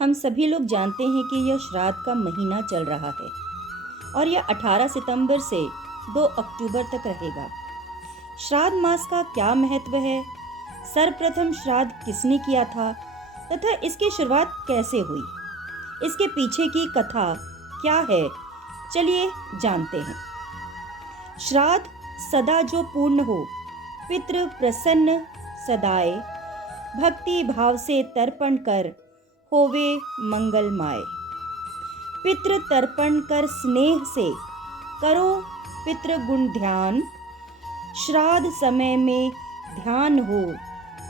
हम सभी लोग जानते हैं कि यह श्राद्ध का महीना चल रहा है और यह 18 सितंबर से 2 अक्टूबर तक रहेगा। श्राद्ध मास का क्या महत्व है, सर्वप्रथम श्राद्ध किसने किया था तथा इसकी शुरुआत कैसे हुई, इसके पीछे की कथा क्या है, चलिए जानते हैं। श्राद्ध सदा जो पूर्ण हो, पितृ प्रसन्न सदाए, भक्ति भाव से तर्पण कर होवे मंगलमय। पितृ तर्पण कर स्नेह से करो पितृ गुण ध्यान, श्राद्ध समय में ध्यान हो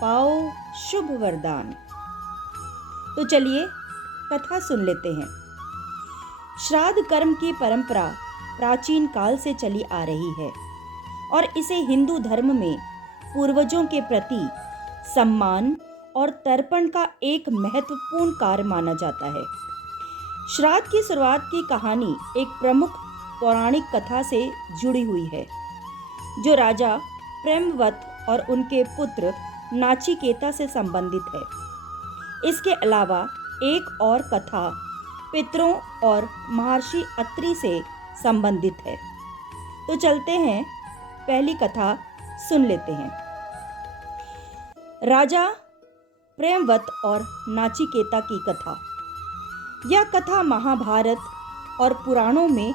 पाओ शुभ वरदान। तो चलिए कथा सुन लेते हैं। श्राद्ध कर्म की परंपरा प्राचीन काल से चली आ रही है और इसे हिंदू धर्म में पूर्वजों के प्रति सम्मान और तर्पण का एक महत्वपूर्ण कार्य माना जाता है। श्राद्ध की शुरुआत की कहानी एक प्रमुख पौराणिक कथा से जुड़ी हुई है, जो राजा प्रेमवत और उनके पुत्र नाचिकेता से संबंधित है। इसके अलावा एक और कथा पितरों और महर्षि अत्रि से संबंधित है। तो चलते हैं, पहली कथा सुन लेते हैं। राजा प्रेमवत और नाचिकेता की कथा। यह कथा महाभारत और पुराणों में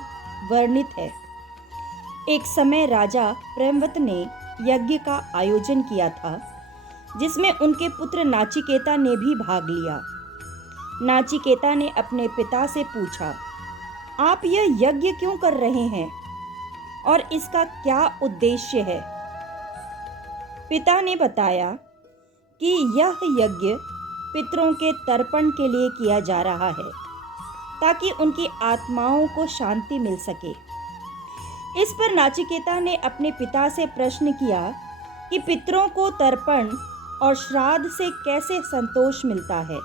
वर्णित है। एक समय राजा प्रेमवत ने यज्ञ का आयोजन किया था, जिसमें उनके पुत्र नाचिकेता ने भी भाग लिया। नाचिकेता ने अपने पिता से पूछा, आप यह यज्ञ क्यों कर रहे हैं और इसका क्या उद्देश्य है? पिता ने बताया कि यह यज्ञ पितरों के तर्पण के लिए किया जा रहा है, ताकि उनकी आत्माओं को शांति मिल सके। इस पर नाचिकेता ने अपने पिता से प्रश्न किया कि पितरों को तर्पण और श्राद्ध से कैसे संतोष मिलता है।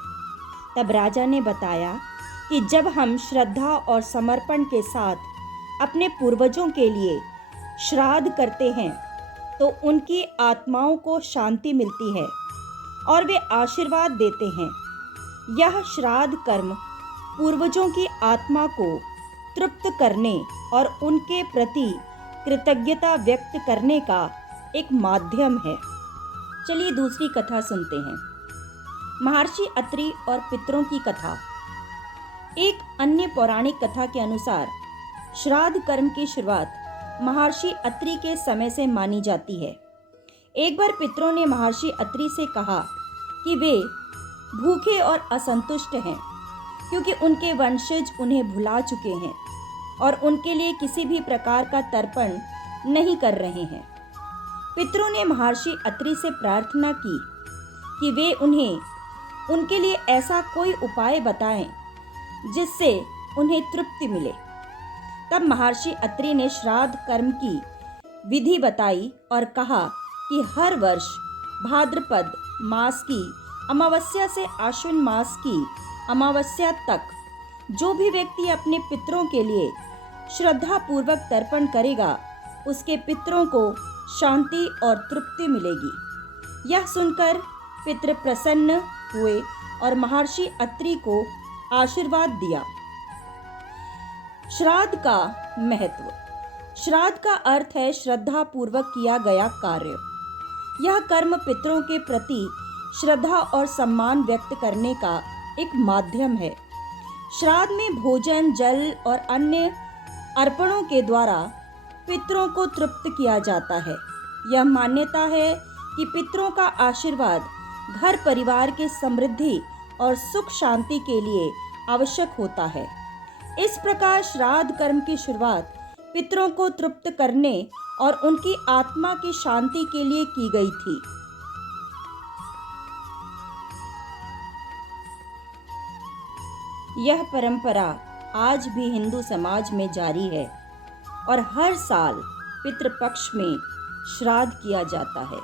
तब राजा ने बताया कि जब हम श्रद्धा और समर्पण के साथ अपने पूर्वजों के लिए श्राद्ध करते हैं, तो उनकी आत्माओं को शांति मिलती है और वे आशीर्वाद देते हैं। यह श्राद्ध कर्म पूर्वजों की आत्मा को तृप्त करने और उनके प्रति कृतज्ञता व्यक्त करने का एक माध्यम है। चलिए दूसरी कथा सुनते हैं। महर्षि अत्रि और पितरों की कथा। एक अन्य पौराणिक कथा के अनुसार श्राद्ध कर्म की शुरुआत महर्षि अत्रि के समय से मानी जाती है। एक बार पितरों ने महर्षि अत्रि से कहा कि वे भूखे और असंतुष्ट हैं, क्योंकि उनके वंशज उन्हें भुला चुके हैं और उनके लिए किसी भी प्रकार का तर्पण नहीं कर रहे हैं। पितरों ने महर्षि अत्रि से प्रार्थना की कि वे उन्हें उनके लिए ऐसा कोई उपाय बताएं जिससे उन्हें तृप्ति मिले। तब महर्षि अत्रि ने श्राद्ध कर्म की विधि बताई और कहा कि हर वर्ष भाद्रपद मास की अमावस्या से आश्विन मास की अमावस्या तक जो भी व्यक्ति अपने पितरों के लिए श्रद्धा पूर्वक तर्पण करेगा, उसके पितरों को शांति और तृप्ति मिलेगी। यह सुनकर पितृ प्रसन्न हुए और महर्षि अत्रि को आशीर्वाद दिया। श्राद्ध का महत्व। श्राद्ध का अर्थ है श्रद्धा पूर्वक किया गया कार्य। यह कर्म पितरों के प्रति श्रद्धा और सम्मान व्यक्त करने का एक माध्यम है। श्राद्ध में भोजन, जल और अन्य अर्पणों के द्वारा पितरों को तृप्त किया जाता है। यह मान्यता है कि पितरों का आशीर्वाद घर परिवार के समृद्धि और सुख शांति के लिए आवश्यक होता है। इस प्रकार श्राद्ध कर्म की शुरुआत पितरों को तृप्त करने और उनकी आत्मा की शांति के लिए की गई थी। यह परंपरा आज भी हिंदू समाज में जारी है और हर साल पितृपक्ष में श्राद्ध किया जाता है।